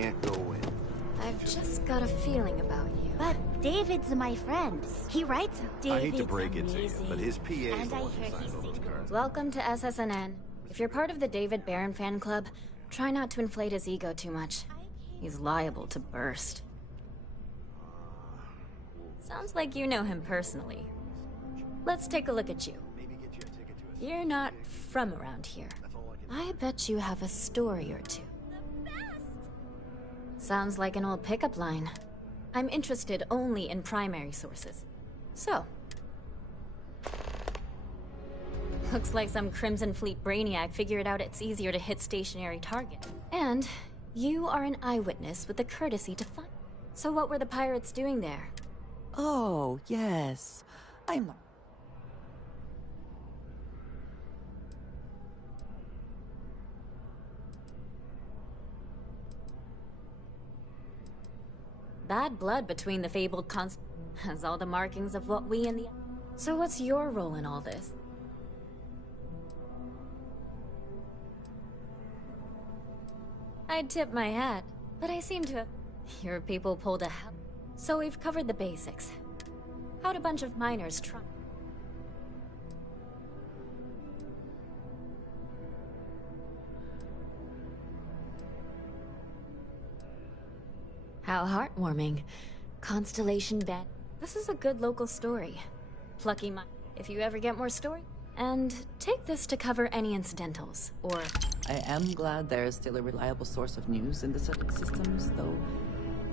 can't go in. I've just got a feeling about you. But David's my friend. He writes David's I hate to break it to you, but his PA is and the I one who hear signed he's all those cards. Welcome to SSNN. If you're part of the David Barron fan club, try not to inflate his ego too much. He's liable to burst. Sounds like you know him personally. Let's take a look at you. You're not from around here. I bet you have a story or two. Sounds like an old pickup line. I'm interested only in primary sources. So. Looks like some Crimson Fleet brainiac figured out it's easier to hit stationary target. And you are an eyewitness with the courtesy to find. So what were the pirates doing there? Oh, yes. I'm... Bad blood between the fabled has all the markings of what we in the... So what's your role in all this? I'd tip my hat, but I seem to have... Your people pulled a hell... So we've covered the basics. How'd a bunch of miners try... How heartwarming. Constellation bed. This is a good local story. Plucky mine. If you ever get more story. And take this to cover any incidentals, or... I am glad there's still a reliable source of news in the certain systems, though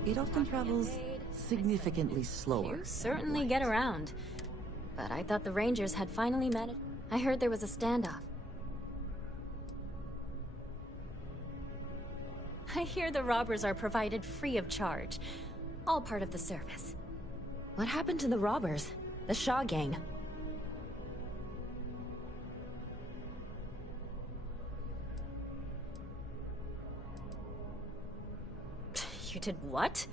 it often travels significantly slower. You certainly get around. But I thought the Rangers had finally met it. I heard there was a standoff. I hear the robbers are provided free of charge. All part of the service. What happened to the robbers? The Shaw gang? You did what?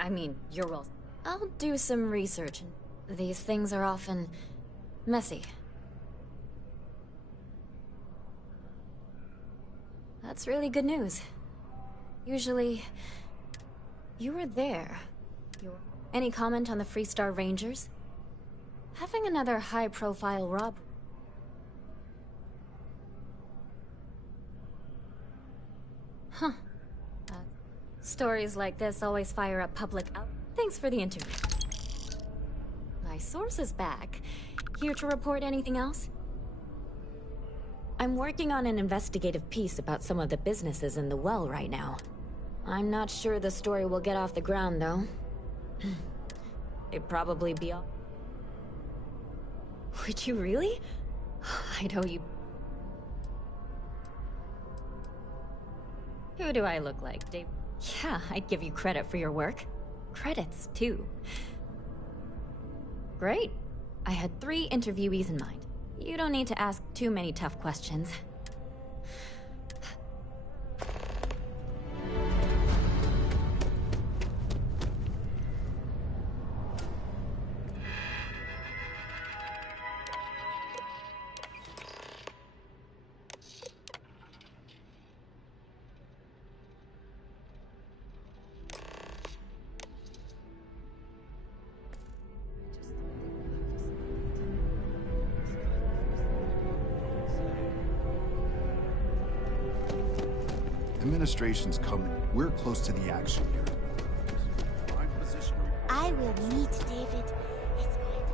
I mean, you're well... I'll do some research. These things are often... messy. That's really good news. Usually... You were there. Any comment on the Freestar Rangers? Having another high-profile rob... Huh. Stories like this always fire up public out. Thanks for the interview. My source is back. Here to report anything else? I'm working on an investigative piece about some of the businesses in the well right now. I'm not sure the story will get off the ground, though. It'd probably be all... Would you really? I know you... Who do I look like, Dave? Yeah, I'd give you credit for your work. Credits, too. Great. I had 3 interviewees in mind. You don't need to ask too many tough questions. Administration's coming. We're close to the action here. I will meet David. It's going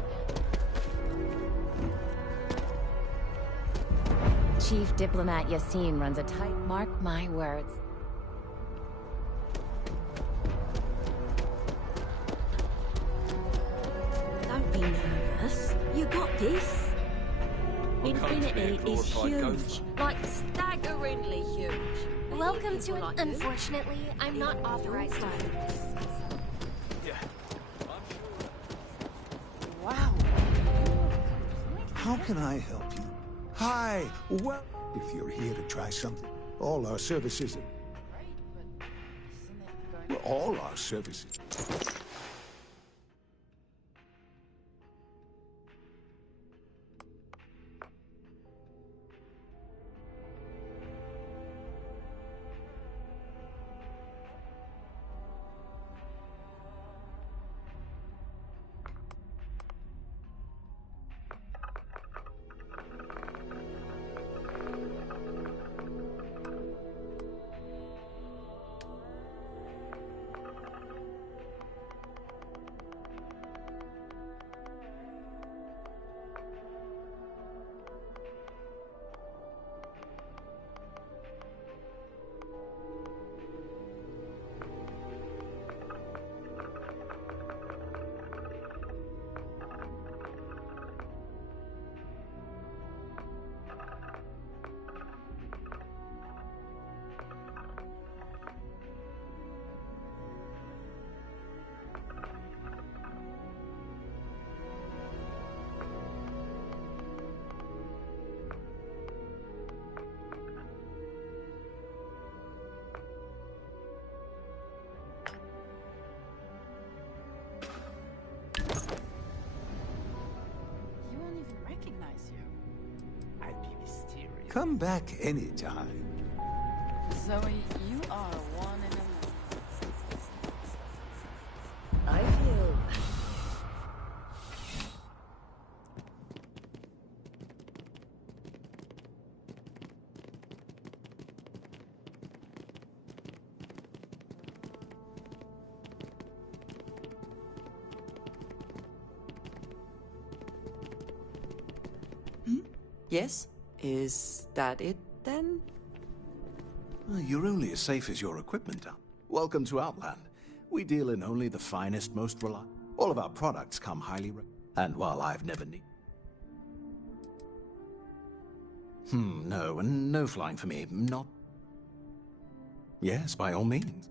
to... Chief Diplomat Yassine runs a tight... Mark my words. Don't be nervous. You got this. Infinity is huge. Like staggeringly huge. Welcome to an... Unfortunately, I'm not authorized to... Wow. How can I help you? Hi, well, if you're here to try something, all our services... Well, all our services... Come back anytime. Zoe, you are one in a million. I feel... Yes? Is that it, then? You're only as safe as your equipment are. Welcome to Outland. We deal in only the finest, most reliable. All of our products come highly and while I've never no, and no flying for me. Not... Yes, by all means.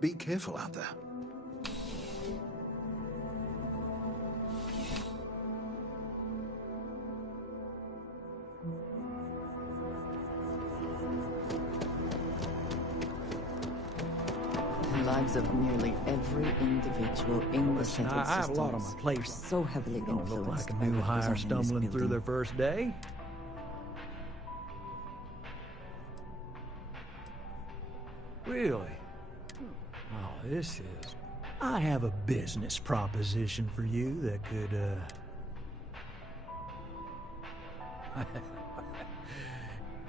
Be careful out there. The lives of nearly every individual in the settled I have a lot on systems my plate. are so heavily Don't look influenced like a by new what goes on hire in this stumbling through building. their first day. Really? Oh, this is... I have a business proposition for you that could,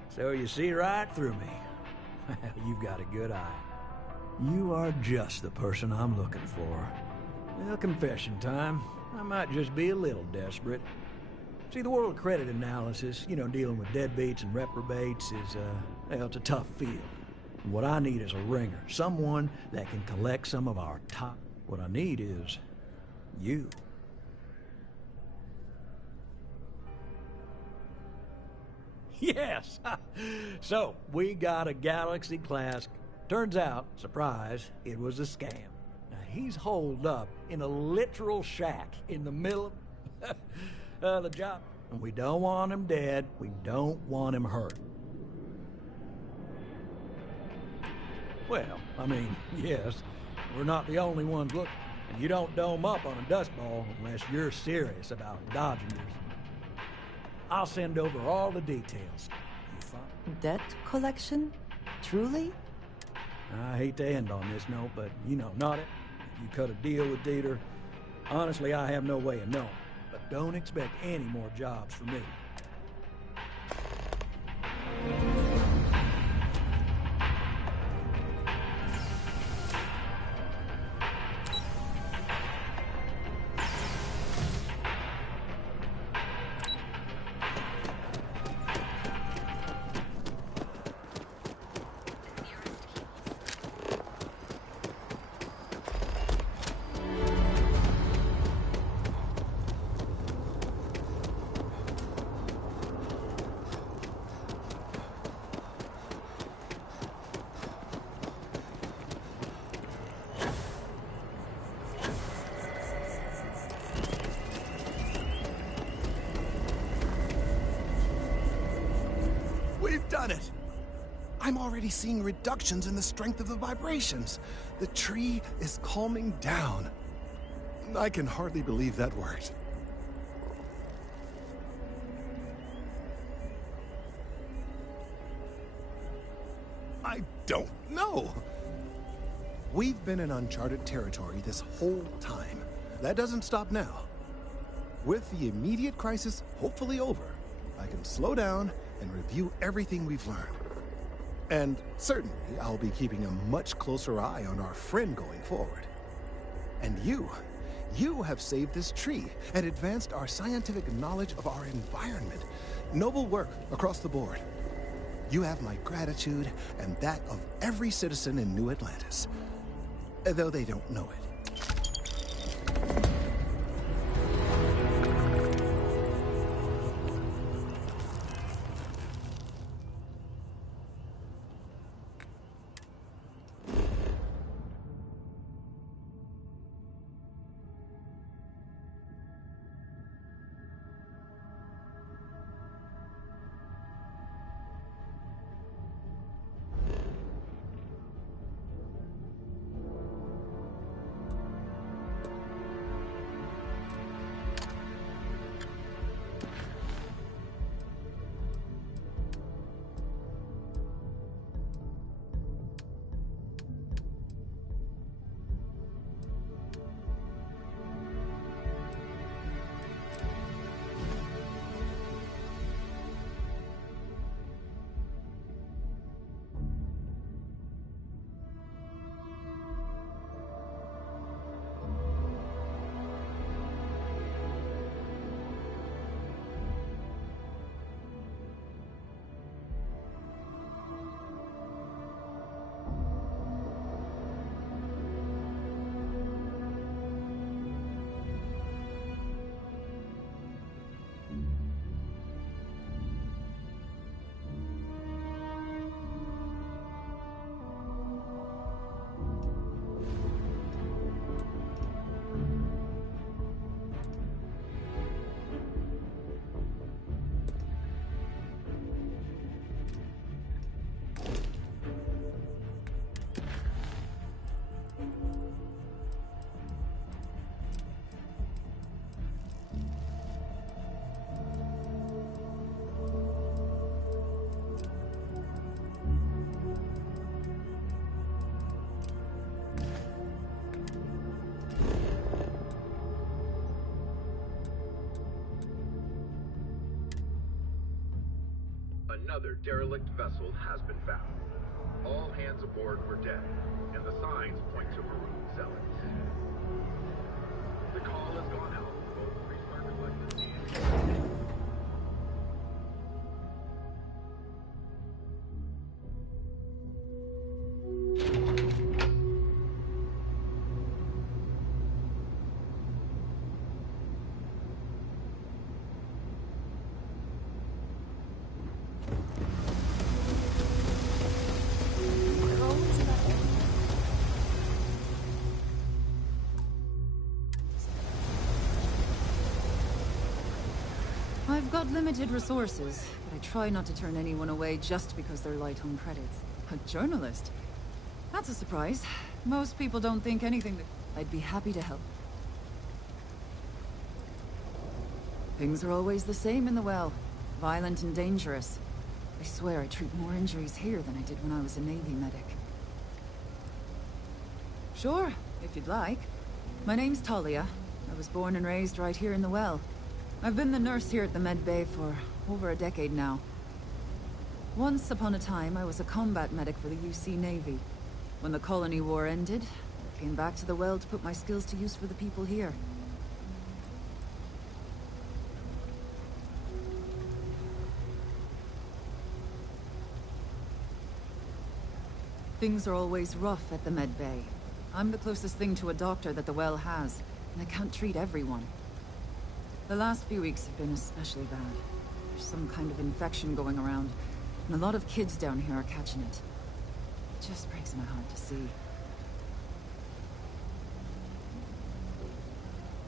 So you see right through me. You've got a good eye. You are just the person I'm looking for. Well, confession time. I might just be a little desperate. See, the world of credit analysis, you know, dealing with deadbeats and reprobates is, well, it's a tough field. And what I need is a ringer. Someone that can collect some of our top... What I need is... you. Yes! So, we got a Galaxy-class... Turns out, surprise, it was a scam. Now, he's holed up in a literal shack in the middle of the job. And we don't want him dead. We don't want him hurt. Well, I mean, yes, we're not the only ones looking. And you don't dome up on a dust ball unless you're serious about dodging yours. I'll send over all the details. You fine? Debt collection? Truly? I hate to end on this note, but you know, not it. You cut a deal with Dieter. Honestly, I have no way of knowing. But don't expect any more jobs from me. already seeing reductions in the strength of the vibrations. The tree is calming down. I can hardly believe that worked. I don't know. We've been in uncharted territory this whole time. That doesn't stop now. With the immediate crisis hopefully over, I can slow down and review everything we've learned. And certainly, I'll be keeping a much closer eye on our friend going forward. And you have saved this tree and advanced our scientific knowledge of our environment. Noble work across the board. You have my gratitude and that of every citizen in New Atlantis, though they don't know it. Another derelict vessel has been found. All hands aboard were dead, and the signs point to maroon zealots. The call has gone out. Both Freestar Collective and... I've got limited resources, but I try not to turn anyone away just because they're light on credits. A journalist? That's a surprise. Most people don't think anything that... I'd be happy to help. Things are always the same in the well. Violent and dangerous. I swear I treat more injuries here than I did when I was a Navy medic. Sure, if you'd like. My name's Talia. I was born and raised right here in the well. I've been the nurse here at the med bay for over a decade now. Once upon a time, I was a combat medic for the UC Navy. When the colony war ended, I came back to the well to put my skills to use for the people here. Things are always rough at the med bay. I'm the closest thing to a doctor that the well has, and I can't treat everyone. The last few weeks have been especially bad. There's some kind of infection going around, and a lot of kids down here are catching it. It just breaks my heart to see.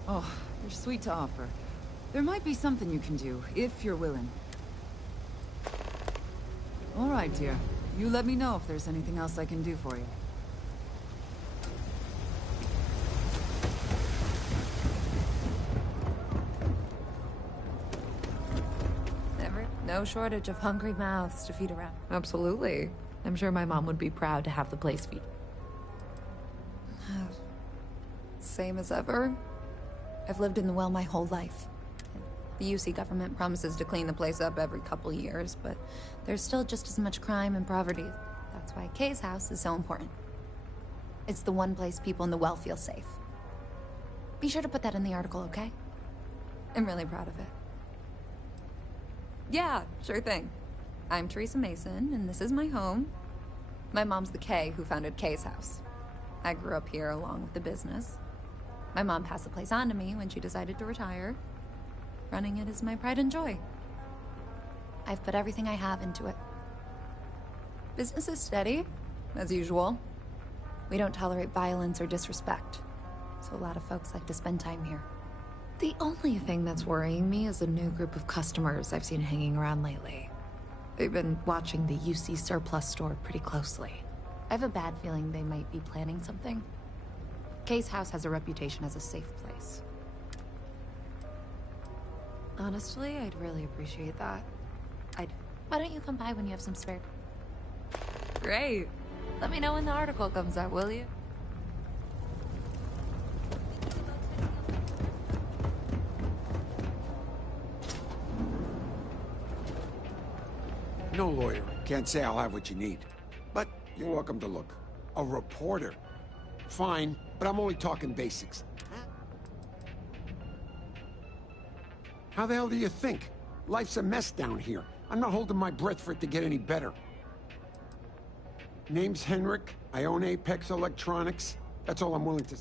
Oh, you're sweet to offer. There might be something you can do, if you're willing. All right, dear. You let me know if there's anything else I can do for you. No shortage of hungry mouths to feed around. Absolutely. I'm sure my mom would be proud to have the place feed. Same as ever. I've lived in the well my whole life. The UC government promises to clean the place up every couple years, but there's still just as much crime and poverty. That's why Kay's house is so important. It's the one place people in the well feel safe. Be sure to put that in the article, okay? I'm really proud of it. Yeah, sure thing. I'm Teresa Mason, and this is my home. My mom's the Kay who founded Kay's house. I grew up here along with the business. My mom passed the place on to me when she decided to retire. Running it is my pride and joy. I've put everything I have into it. Business is steady, as usual. We don't tolerate violence or disrespect, so a lot of folks like to spend time here. The only thing that's worrying me is a new group of customers I've seen hanging around lately. They've been watching the UC surplus store pretty closely. I have a bad feeling they might be planning something. Kay's house has a reputation as a safe place. Honestly, I'd really appreciate that. Why don't you come by when you have some spare? Great. Let me know when the article comes out, will you? No lawyer. Can't say I'll have what you need. But you're welcome to look. A reporter. Fine, but I'm only talking basics. How the hell do you think? Life's a mess down here. I'm not holding my breath for it to get any better. Name's Henrik. I own Apex Electronics. That's all I'm willing to...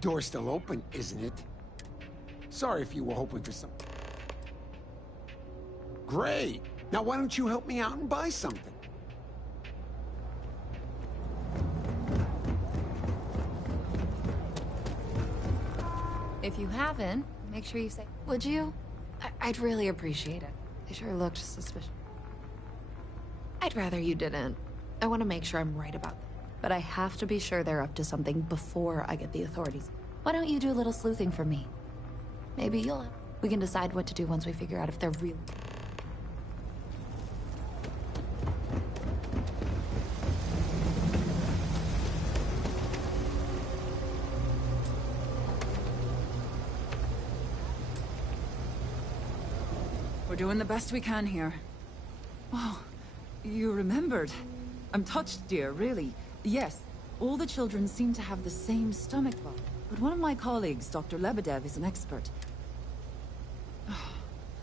Door's still open, isn't it? Sorry if you were hoping for something. Great. Now why don't you help me out and buy something? If you haven't, make sure you say, would you? I'd really appreciate it. They sure looked suspicious. I'd rather you didn't. I want to make sure I'm right about it. But I have to be sure they're up to something before I get the authorities. Why don't you do a little sleuthing for me? Maybe we can decide what to do once we figure out if they're real. We're doing the best we can here. Oh, you remembered. I'm touched, dear, really. Yes, all the children seem to have the same stomach bug. But one of my colleagues, Dr. Lebedev, is an expert. Oh,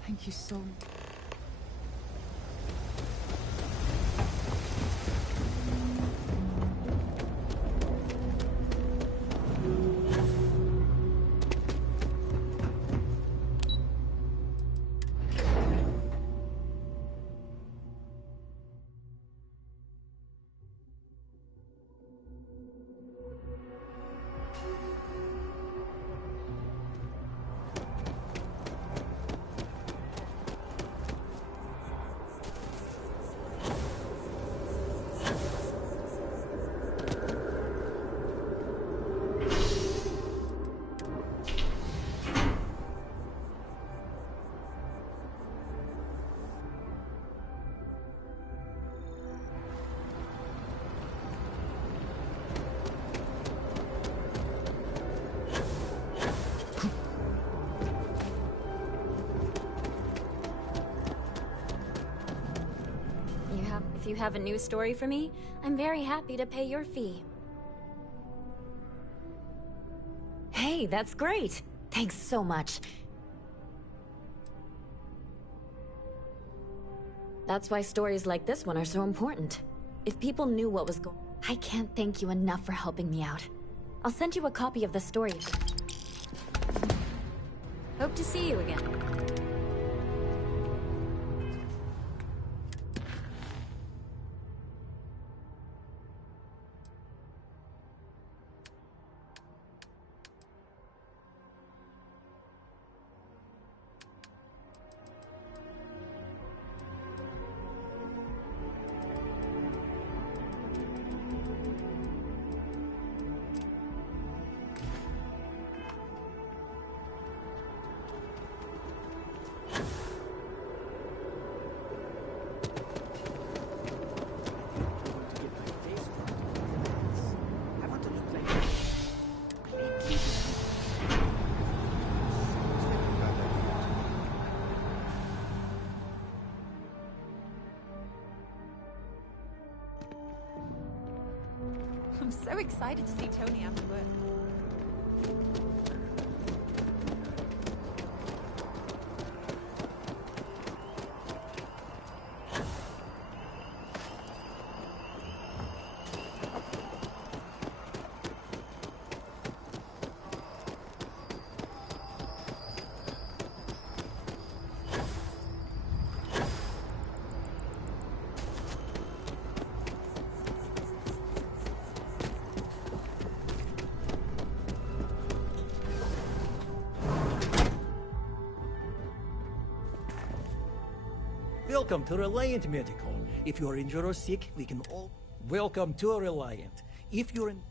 thank you so much. If you have a new story for me, I'm very happy to pay your fee. Hey, that's great. Thanks so much. That's why stories like this one are so important. If people knew what was going on, I can't thank you enough for helping me out. I'll send you a copy of the story. Hope to see you again. I'm so excited to see Tony after work. Welcome to Reliant Medical. If you're injured or sick, we can all... Welcome to Reliant. If you're in...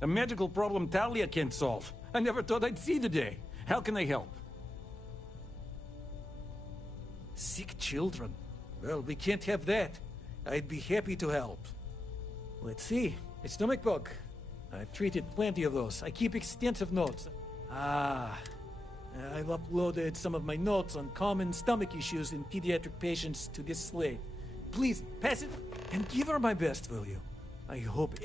A medical problem Talia can't solve. I never thought I'd see the day. How can I help? Sick children. Well, we can't have that. I'd be happy to help. Let's see. A stomach bug. I've treated plenty of those. I keep extensive notes. I've uploaded some of my notes on common stomach issues in pediatric patients to this slate. Please, pass it and give her my best, will you? I hope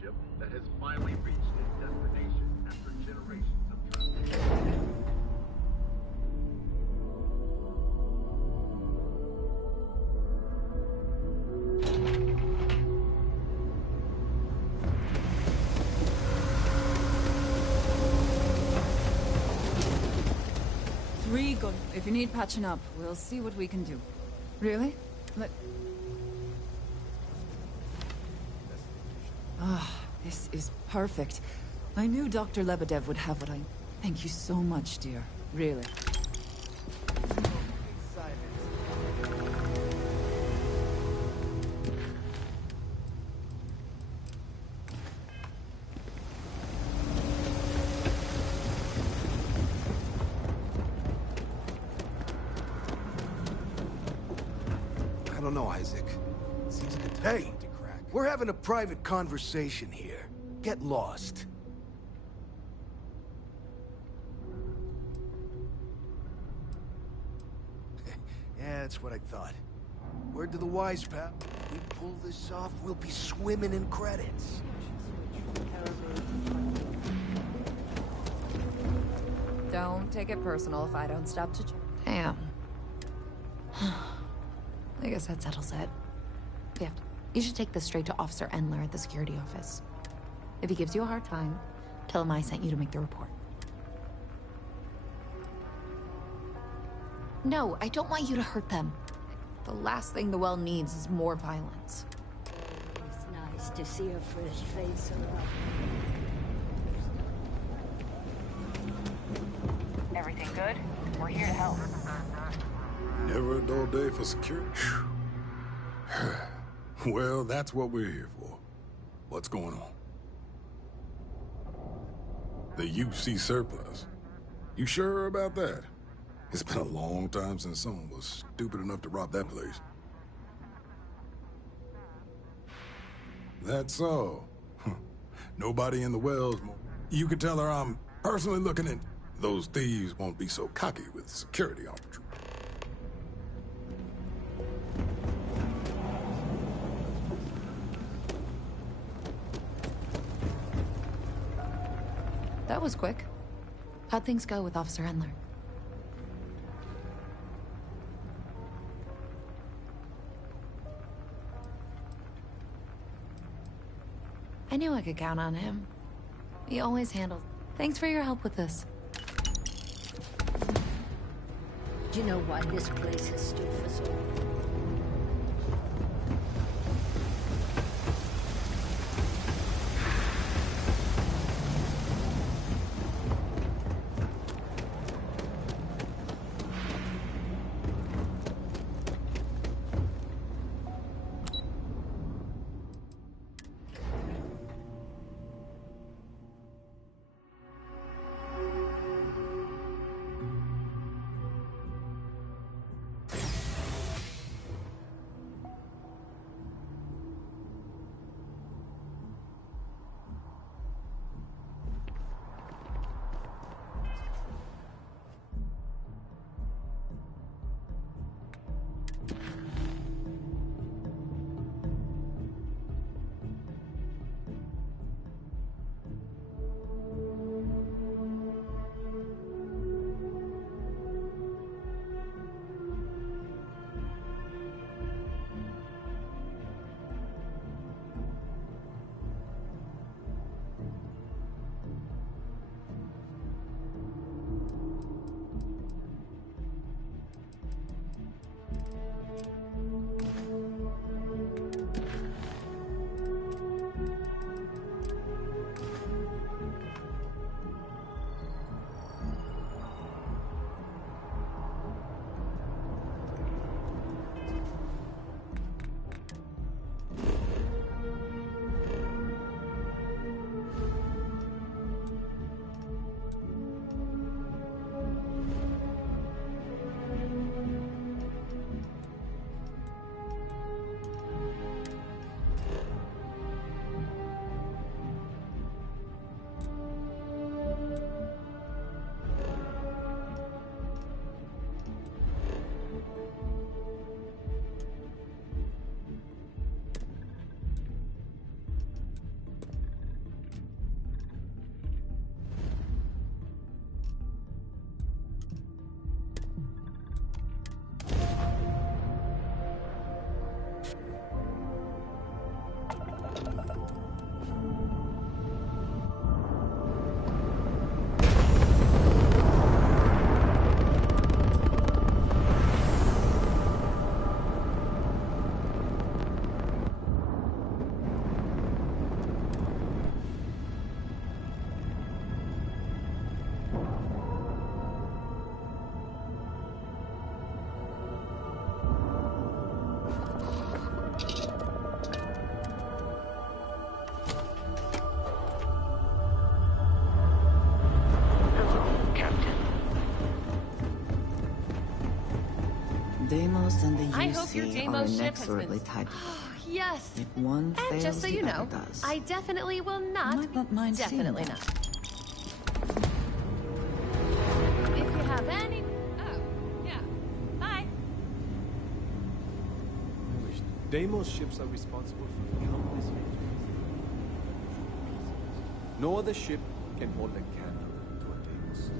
Ship that has finally reached its destination after generations of travel. Three good. If you need patching up, we'll see what we can do. Really? This is perfect. I knew Dr. Lebedev would have what I... Thank you so much, dear. Really. I don't know, Isaac. Seems like a hey, we're having a private conversation here. Get lost. Yeah, that's what I thought. Word to the wise, pal. If we pull this off, we'll be swimming in credits. Don't take it personal if I don't stop to... Damn. I guess that settles it. You should take this straight to Officer Endler at the security office. If he gives you a hard time, tell him I sent you to make the report. No, I don't want you to hurt them. The last thing the well needs is more violence. It's nice to see a fresh face around. Everything good? We're here to help. Never a dull day for security. Well, that's what we're here for. What's going on? The UC surplus. You sure about that? It's been a long time since someone was stupid enough to rob that place. That's so. Nobody in the wells. You could tell her I'm personally looking at... Those thieves won't be so cocky with security on patrol. That was quick. How'd things go with Officer Endler? I knew I could count on him. He always handles... Thanks for your help with this. Do you know why this place has stood for so long? Deimos and the I hope your UC are Deimos ship has inexorably been... tied. Yes. If one And fails, just so the you other know, does. I definitely will not. might not mind seeing Definitely that. not. If you have any... Oh, yeah. Bye. I wish Deimos ships are responsible for countless victories. No other ship can hold a candle to a Deimos.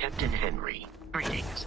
Captain Henry, greetings.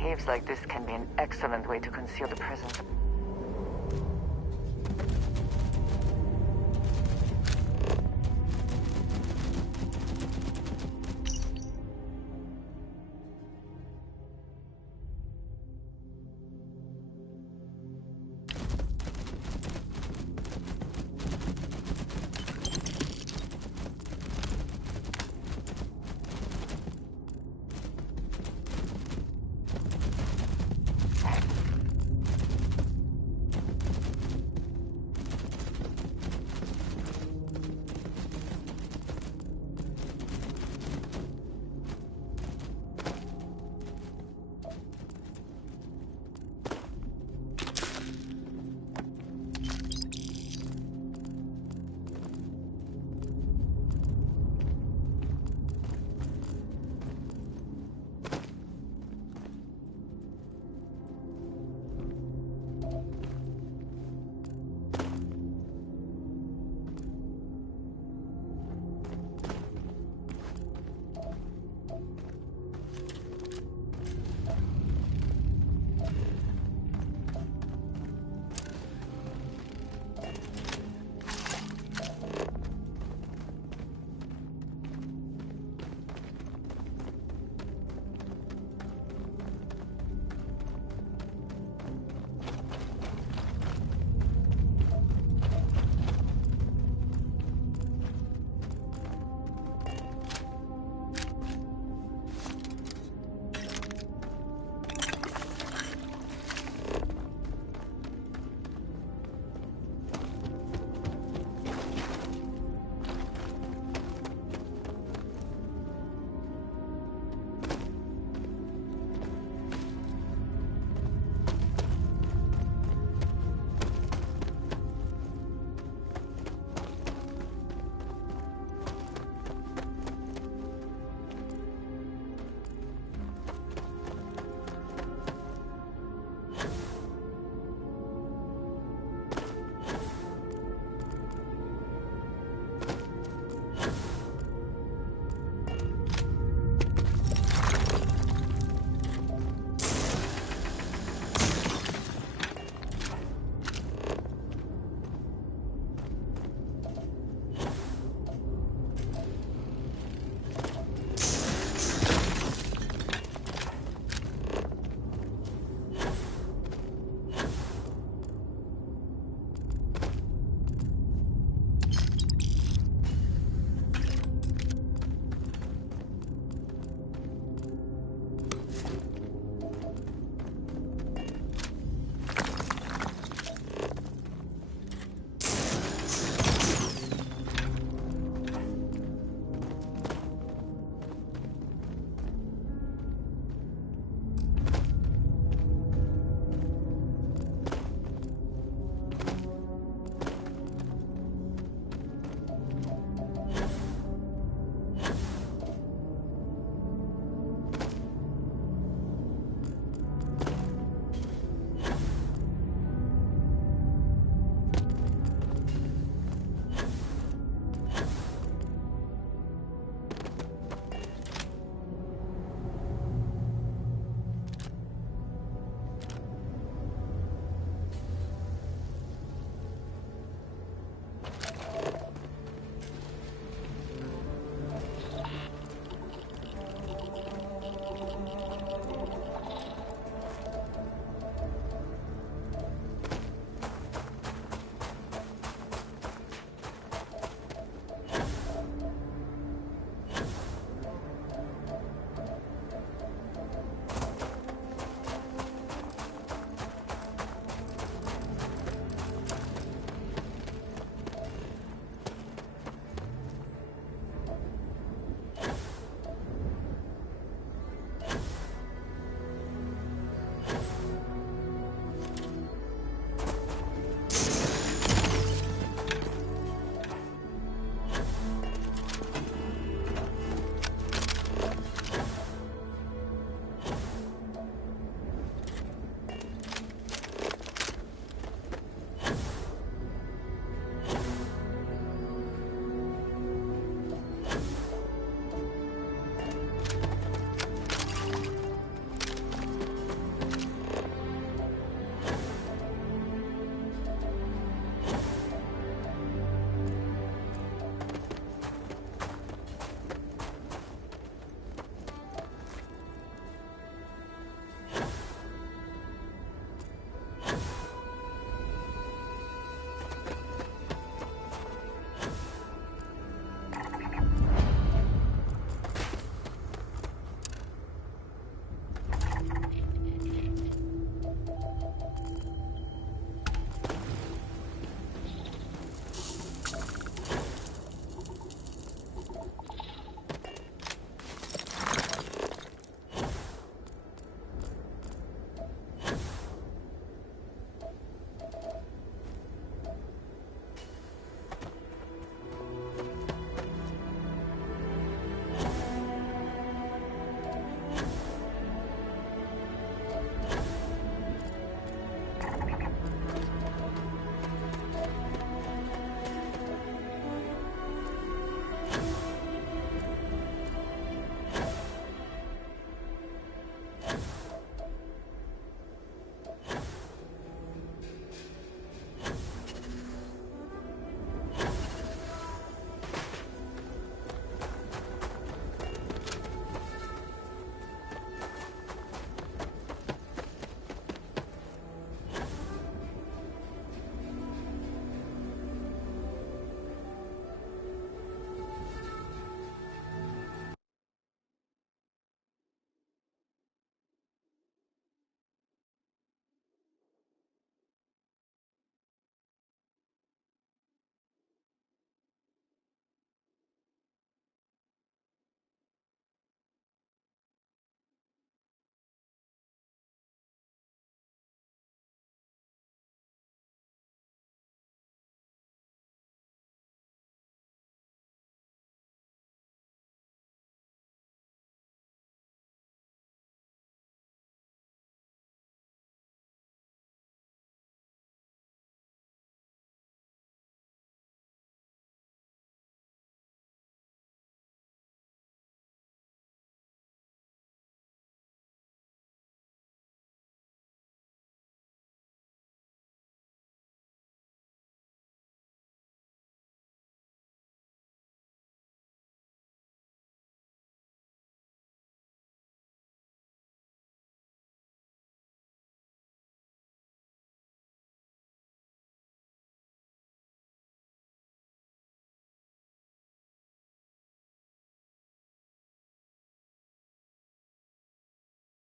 Caves like this can be an excellent way to conceal the presence of